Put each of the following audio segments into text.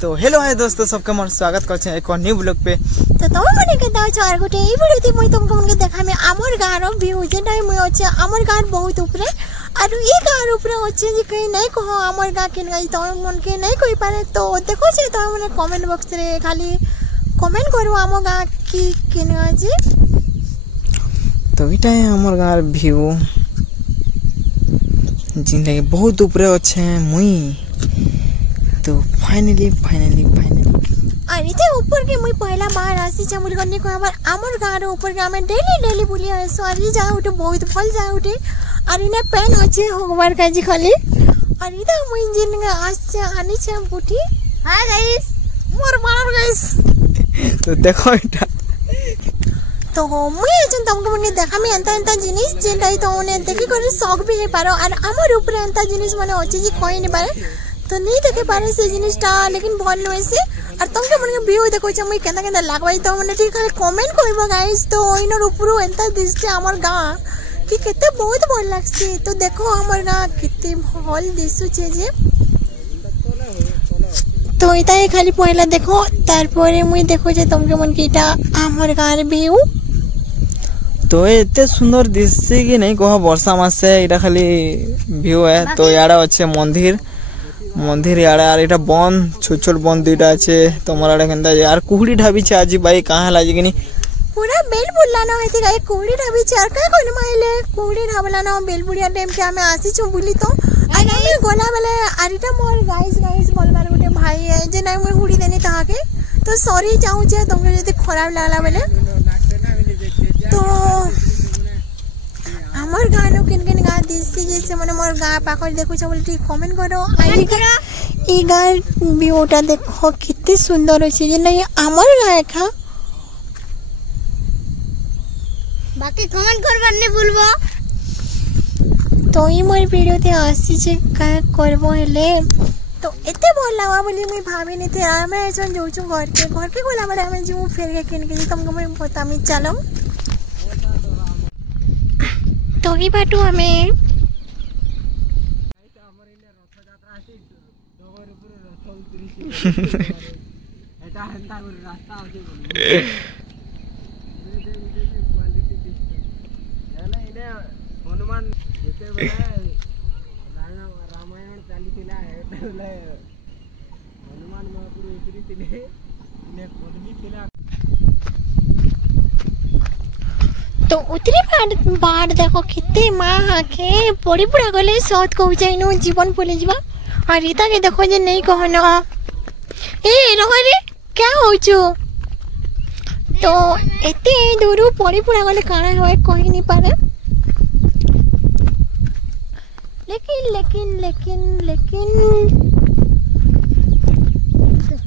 तो hello hi दोस्तों, सबके मोर स्वागत करछे एक न्यू ब्लॉग पे। तो तुम मने केता छ आर गोटे ई वीडियो ती मुई तुमको मने देखा में हमर गाँव रो व्यू जेटा मुई अछि हमर गाँव बहुत ऊपरे आर ई गाँव ऊपरे अछि जे कहीं नहीं कहो हमर गाँव केन गई तो मन के नहीं कोई पारे। तो देखो छे तो मने कमेंट बॉक्स रे खाली कमेंट करू हम गाँव की केन अछि। तो इटा है हमर गाँव व्यू जिन लगे बहुत ऊपरे अच्छे मुई। तो फाइनली और इते ऊपर के मुई पहला बार आसी छ मुई गन्ने को हमर गाँव रो ऊपर के हमें डेली बुली आसो और ई जा उठे बहुत फल जा उठे और इने पेन अछि होगवार का जी खाली और इदा मुई जिन आसे आनी छ बुटी। हां गाइस मोर मार गाइस तो देखो इटा तो मुई एजन तुमको मने देखा में एंता जिनिस जेंटाई तो ओने देखि कर शौक भी हे पारो और हमर ऊपर एंता जिनिस माने अछि जी कोई नहीं पारे तो नहीं देखे पारे से जिनिसटा लेकिन भल न से और तुमके मने व्यू देखो छ मुई केना लागबाई तो मने ठीक खाली कमेंट करबो गाइस। तो इनर ऊपर एंता दिसते हमर गाँ कि केते बहुत भल लागसे। तो देखो हमर गाँ केते भल दिसु छे जे तो इता खाली पहला देखो तारपरे मुई देखो जे तुमके मन कीटा हमर गाँ रे व्यू तो एते सुंदर दिससे कि नहीं कहो वर्षा मास से इटा खाली व्यू है। तो याडा अच्छे मंदिर याडा यार इटा बन छोट बन दुईटा अच्छे तमर आडे केनता यार कुहड़ी ढाबी छे आज भाई कहां लाजी कि पूरा बेल बुल्ला न होती गाय कुहड़ी ढाबी छे और का कोन माइले कुहड़ी ढाबला न बेल बुढ़िया टाइम के हमें आसी छु बुली तो आना में गोला वाले आरिटा मोर गाइस बोलबार गोटे भाई है जे नै मैं हुड़ी देनी ताहा के तो सॉरी चाहू जे तुमके जदी खराब लागला बेले तो हमर गाँव रो किन गाँव दिसती जैसे माने मोर गाँव पाखर देखो छ बोले ठीक कमेंट करो ई गाँव व्यूटा देखो कितनी सुंदर अछि जे नहीं हमर गाँव खा बाकी कमेंट करबार नहीं भूलबो। तो ई मोर वीडियो ते आसी जे का करबो हेले तो एते भल लागबा बोली मुई भाबी नहीं थे हमें एजन जो छु घर के गोला बड़े हमें जो फेर के किन के तुमको मैं पता मी चलो तो ही बाटू हमें हनुमान रामायण चली हनुमान महापुर उतरी तो उतरी बाढ़ देखो कितने माँ आके पड़ी पुरा गले सत कहू जाइनो जीवन पले जीवा और रीता के देखो जे नहीं कहनो ए रहो रे क्या हो छु तो एते दूर पड़ी पुरा गले काना होय कहि नहीं पारे लेकिन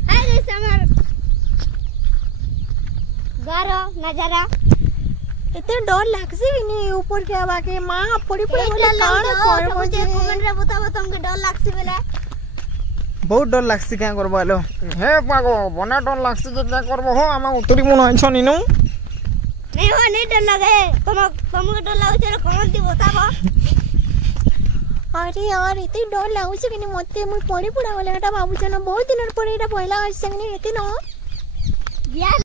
अरे समर गारो नजारा इतने डर लागसे भी नहीं ऊपर के आवा के मां पड़ी पड़ी बोले काना कर मुझे कमेंट रे बताओ तुमके डर लागसे बेला बहुत डर लागसी क्या करबो हेलो हे पागो बना डर लागसी जे क्या करबो हो आमा उतरी मुन आइछ निनु नहीं डर लगे तुमके डर लागछ रे कमेंट दी बताबो। अरे यार इतने डर लागछ कि नहीं मते मुई पड़ी पड़ा वाला हटा बाबू जन बहुत दिन पर एटा पहिला आइछ संगे एते न यार